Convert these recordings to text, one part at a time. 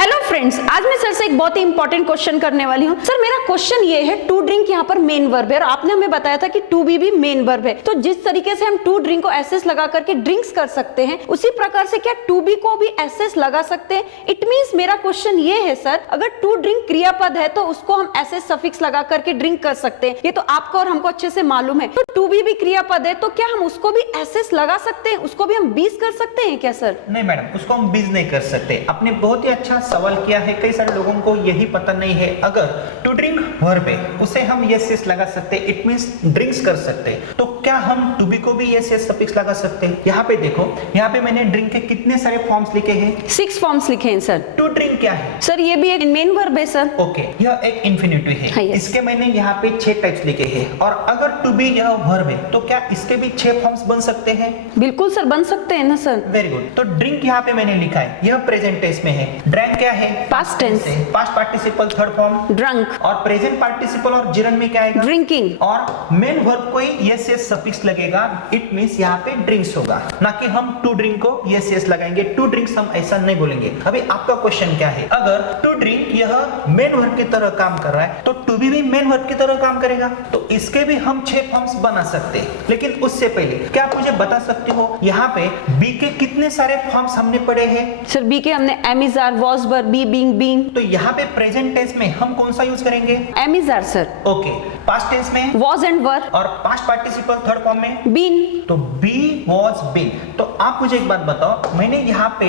Hello friends, आज मैं sir से एक बहुत ही इंपॉर्टेंट क्वेश्चन करने वाली हूँ। सर मेरा क्वेश्चन ये है, टू ड्रिंक यहाँ पर मेन वर्ब है और आपने हमें बताया था कि टू बी भी मेन वर्ब है। तो जिस तरीके से हम टू ड्रिंक को एसएस लगा करके ड्रिंक्स कर सकते हैं, उसी प्रकार से क्या टू बी को भी एसएस लगा सकते हैं? इट मींस मेरा क्वेश्चन ये है सर, अगर टू ड्रिंक क्रियापद है तो उसको हम एसएस सफिक्स लगा करके ड्रिंक कर सकते हैं। ये तो आपको और हमको अच्छे से मालूम है। तो टू बी भी क्रियापद है, तो क्या हम उसको भी एसएस लगा सकते हैं? उसको भी हम बीज कर सकते हैं क्या सर? नहीं मैडम, उसको हम बीज नहीं कर सकते। आपने बहुत ही अच्छा सवाल किया है। कई सारे लोगों को यही पता नहीं है। अगर टू ड्रिंक वर्ब है उसे हम यस यस लगा सकते, इट मींस ड्रिंक्स कर सकते। तो क्या हम टू बी को भी यस यस सफिक्स लगा सकते हैं? यहाँ पे देखो, यहाँ पे मैंने ड्रिंक के कितने सारे फॉर्म्स लिखे हैं? 6 फॉर्म्स लिखे हैं सर। टू ड्रिंक क्या है सर? ये भी एक मेन वर्ब है सर। ओके, यह एक इंफिनिटिव है। हाँ, yes. इसके मैंने यहाँ पे 6 टाइप्स लिखे हैं। और अगर टू बी यह वर्ब है तो क्या इसके भी 6 फॉर्म्स बन सकते हैं? बिल्कुल सर, बन सकते हैं ना सर। Very good. तो ड्रिंक यहाँ पे मैंने लिखा है, यह प्रेजेंट टेंस में है। ड्रैंक क्या है? Past tense. Past participle third form drunk. और प्रेजेंट पार्टिसिपल और जिरन में क्या आएगा? ड्रिंकिंग। और मेन वर्ब को ही यस यस सफिक्स लगेगा, इट मींस यहाँ पे ड्रिंक्स होगा, ना कि हम टू ड्रिंक को यस यस लगाएंगे। टू ड्रिंक्स हम ऐसा नहीं बोलेंगे। अभी आपका क्वेश्चन क्या है? अगर टू ड्रिंक यह मेन वर्ब की तरह काम कर रहा है तो टू बी भी मेन वर्ब की तरह काम करेगा। तो इसके भी हम 6 फॉर्म्स बना सकते हैं। लेकिन उससे पहले क्या आप मुझे बता सकते हो यहाँ पे बी के कितने सारे फॉर्म्स हमने पढ़े हैं? सर बी के हमने am is are, was were, be being being. तो यहाँ पे प्रेजेंट टेंस में हम कौन सा यूज करेंगे? Am is are sir. Okay, past tense में वॉज एंड वर। और पास्ट पार्टिसिपल थर्ड फॉर्म में बीन। तो बी वॉज बीन। तो आप मुझे एक बात बताओ, मैंने यहाँ पे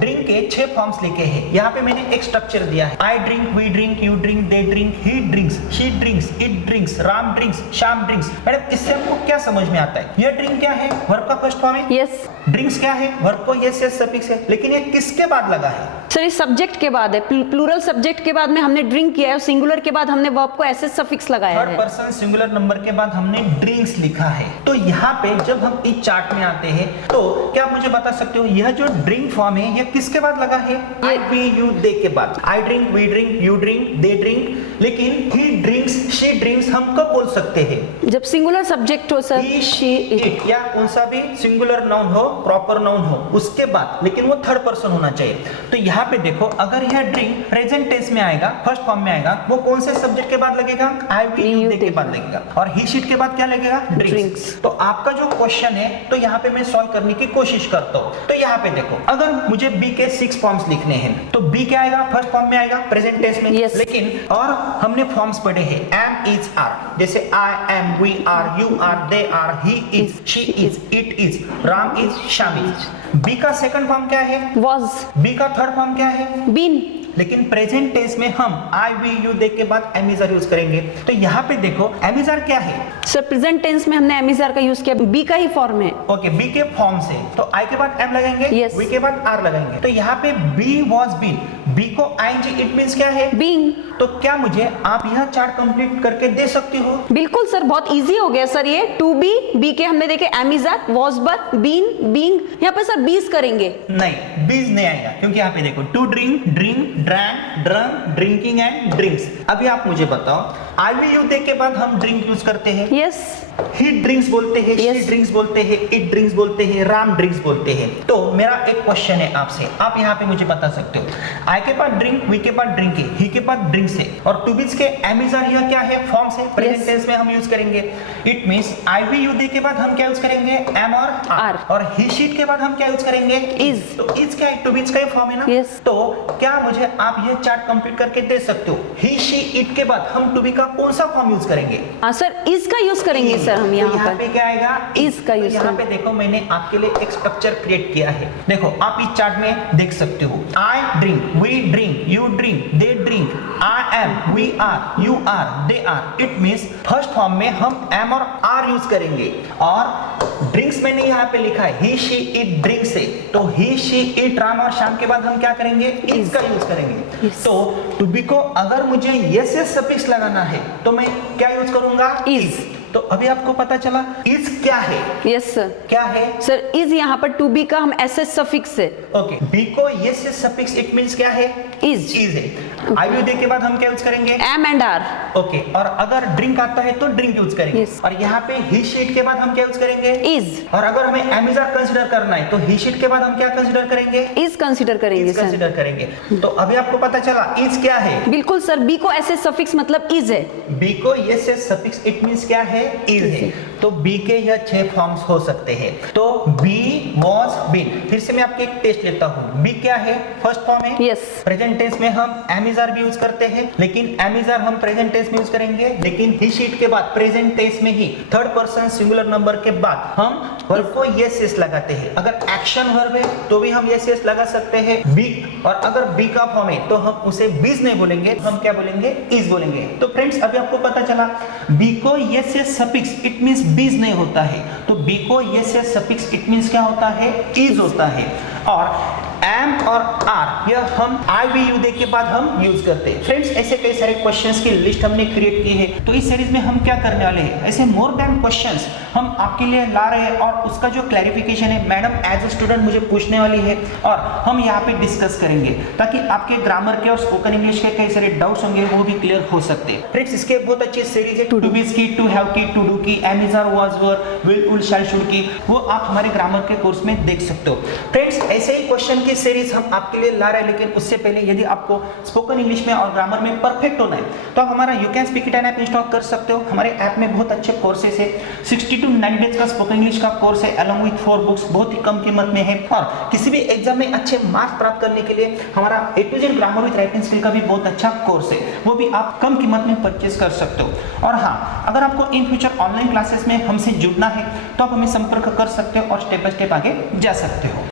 ड्रिंक के 6 फॉर्म्स लिखे हैं। यहाँ पे मैंने एक स्ट्रक्चर दिया है, I drink, we drink, you drink, they drink, he drinks, she drinks, it drinks, Ram drinks, Shyam drinks. Madam इससे हमको क्या समझ में आता है? यह ड्रिंक क्या है? वर्ब का फर्स्ट फॉर्म है। यस। ड्रिंक्स क्या है? वर्ब को यस यस सफिक्स है। लेकिन ये किसके बाद लगा है? सर ये सब्जेक्ट के बाद है, प्लूरल सब्जेक्ट के बाद में हमने ड्रिंक किया है और सिंगुलर के बाद हमने वर्ब को एसएस सफिक्स लगाया थर्ड है। पर्सन सिंगुलर नंबर के बाद हमने ड्रिंक्स लिखा है। तो यहाँ पे जब हम इस चार्ट में आते हैं तो क्या आप मुझे बता सकते हो यह जो ड्रिंक फॉर्म है यह किसके बाद लगा है? आई वी यू दे के बाद। I drink, we drink, you drink, they drink. लेकिन ही ड्रिंक्स, शी ड्रिंक्स हम कब बोल सकते हैं? जब सिंगुलर सब्जेक्ट हो सर। ही, शी, इट या कौन सा भी सिंगुलर नाउन हो, प्रॉपर नाउन हो, उसके बाद, लेकिन वो थर्ड पर्सन होना चाहिए। तो यहाँ पे देखो, अगर यह ड्रिंक प्रेजेंट टेंस में आएगा, फर्स्ट फॉर्म में आएगा, वो कौन से सब्जेक्ट के बाद लगेगा? आई वी यू दे के बाद लगेगा। और ही शीट के बाद क्या लगेगा? ड्रिंक्स। तो आपका जो क्वेश्चन है तो यहाँ पे मैं सॉल्व करने की कोशिश करता हूँ। तो यहाँ पे देखो, अगर मुझे बी के 6 फॉर्म्स लिखने हैं तो बी क्या आएगा? फर्स्ट फॉर्म में आएगा, प्रेजेंट टेंस में। yes. लेकिन और हमने फॉर्म्स पढ़े हैं, एम इज आर, जैसे I am, we are, you are, they are, he is, she is, it is, Ram is, Shyam is. Be का सेकंड फॉर्म क्या है? वॉज। बी का थर्ड फॉर्म क्या है? बीन। लेकिन प्रेजेंट टेंस में हम आई वी यू दे के बाद एम इज आर यूज करेंगे। तो यहाँ पे देखो, एम इज आर क्या है? सर प्रेजेंट टेंस में हमने एम इज आर का यूज किया, बी का ही फॉर्म है। ओके, बी के फॉर्म से तो आई के बाद एम लगाएंगे, yes. वी के बाद आर लगाएंगे। तो यहाँ पे बी वॉज बीन, बी को आईएनजी, इट मींस क्या है? बीइंग। तो क्या मुझे आप यह चार्ट कंप्लीट करके दे सकती हो? बिल्कुल सर, बहुत इजी हो गया सर ये। टू बी, बी के हमने देखे am is are, was were, been, being. यहाँ पे सर बीज करेंगे। नहीं, बीज नहीं आएगा, क्योंकि यहाँ पे देखो, to drink, drink, drank, drunk, drinking and drinks. अभी आप मुझे बताओ, आई वी यू दे के बाद हम ड्रिंक यूज करते हैं। यस। ही ड्रिंक्स बोलते हैं, yes. शी ड्रिंक्स बोलते हैं, इट ड्रिंक्स बोलते हैं, राम ड्रिंक्स बोलते हैं। तो मेरा एक क्वेश्चन है आपसे, आप यहाँ पे मुझे बता सकते हो, आई के बाद ड्रिंक, वी के बाद ड्रिंक है, ही के बाद ड्रिंक्स है, और टू बीच के एम इज आर यह क्या है? फॉर्म से प्रेजेंट टेंस में हम यूज करेंगे। It means I we you they के बाद हम क्या यूज करेंगे? एम और आर। और ही शीट के बाद हम क्या यूज करेंगे? इज। तो इज क्या है? टू बीच का ही फॉर्म है ना। yes. तो क्या मुझे आप यह चार्ट कंप्लीट करके दे सकते हो? ही, शी, इट के बाद हम टू बी का कौन सा फॉर्म यूज करेंगे? हाँ सर, इज का यूज करेंगे सर हम यहाँ पर। क्या आएगा? इज का यूज। यहाँ पे देखो, मैंने आपके लिए एक स्ट्रक्चर क्रिएट किया है। देखो, आप इस चार्ट में देख सकते हो, I drink, we drink, you drink, they drink, I am, we are, you are, they are. It means first form में हम एम और आर यूज करेंगे। और ड्रिंक्स मैंने यहाँ पे लिखा है, ही, शी, इट ड्रिंक्स है, तो ही, शी, इट, राम और श्याम के बाद हम क्या करेंगे? इज का यूज करेंगे। तो टू बी को अगर मुझे यस यस सफिक्स लगाना है तो मैं क्या यूज करूंगा? इज। तो अभी आपको पता चला इज क्या है, यस सर। क्या है सर इज यहाँ पर टू बी का हम एसएस सफिक्स है। ओके, बी को यस से सफिक्स इट मींस क्या है, इज। इज है। आई विल दे के बाद हम क्या यूज करेंगे, एम एंड आर। ओके, और अगर ड्रिंक आता है तो ड्रिंक यूज करेंगे। Yes. और यहाँ पे ही शीट के बाद हम क्या यूज करेंगे, इज। और अगर हमें एमिजार कंसीडर करना है तो ही शीट के बाद हम क्या कंसीडर करेंगे, इज कंसीडर करेंगे इज सर। कंसीडर करेंगे। तो अभी आपको पता चला इज क्या है, बिल्कुल सर, बी को एसएस सफिक्स मतलब इज है। बी को यस से सफिक्स इट मींस क्या है, इज है। तो बी के यह 6 फॉर्म्स हो सकते हैं। तो बी वॉज बीन, फिर से मैं आपके एक टेस्ट लेता हूँ। बी क्या है, फर्स्ट फॉर्म है। यस। प्रेजेंट टेंस में हम एमिजार भी यूज करते हैं, लेकिन एमिजार हम प्रेजेंट टेंस में यूज करेंगे, लेकिन ही शीट के बाद प्रेजेंट टेंस में ही थर्ड पर्सन सिंगुलर नंबर के बाद हम वर्ब को यस यस लगाते हैं। अगर एक्शन वर्ब है तो भी हम यस यस लगा सकते हैं बी, और अगर बी का फॉर्म है तो हम उसे बीज नहीं बोलेंगे, हम क्या बोलेंगे, इज बोलेंगे। तो फ्रेंड्स अभी आपको पता चला बी को yes yes suffix it means बीज नहीं होता है, तो बी को yes yes suffix it means क्या होता है, इज होता है। और एम और आर यह हम आई वी यू दे के बाद हम यूज करते हैं। फ्रेंड्स ऐसे कई सारे क्वेश्चंस की लिस्ट हमने क्रिएट की है, तो इस सीरीज में हम क्या करने वाले हैं, ऐसे मोर देन क्वेश्चंस हम आपके लिए ला रहे हैं, और उसका जो क्लैरिफिकेशन है मैडम एज ए स्टूडेंट मुझे पूछने वाली है, और हम यहाँ पे डिस्कस करेंगे, ताकि आपके ग्रामर के और स्पोकन इंग्लिश के कई सारे डाउट्स होंगे वो भी क्लियर हो सकते हैं। फ्रेंड्स इसके बहुत अच्छी सीरीज है, टू बीज की, टू हैव की, टू डू की, am is are was were, will will shall should की, वो आप हमारे ग्रामर के कोर्स में देख सकते हो। फ्रेंड्स ऐसे ही क्वेश्चन की सीरीज हम आपके लिए ला रहे हैं, लेकिन उससे पहले यदि आपको स्पोकन इंग्लिश में और ग्रामर में परफेक्ट होना है तो आप हमारा you can speak it an app install कर सकते हो। हमारे ऐप में बहुत अच्छे कोर्सेस है, 60 to 90 डेज का स्पोकन इंग्लिश का कोर्स है अलॉन्ग विथ 4 बुक्स, बहुत ही कम कीमत में है। और किसी भी एग्जाम में अच्छे मार्क्स प्राप्त करने के लिए हमारा A to Z grammar with writing skill का भी बहुत अच्छा कोर्स है, वो भी आप कम कीमत में परचेज कर सकते हो। और हाँ, अगर आपको इन फ्यूचर ऑनलाइन क्लासेस में हमसे जुड़ना है तो आप हमें संपर्क कर सकते हो और स्टेप बाय स्टेप आगे जा सकते हो।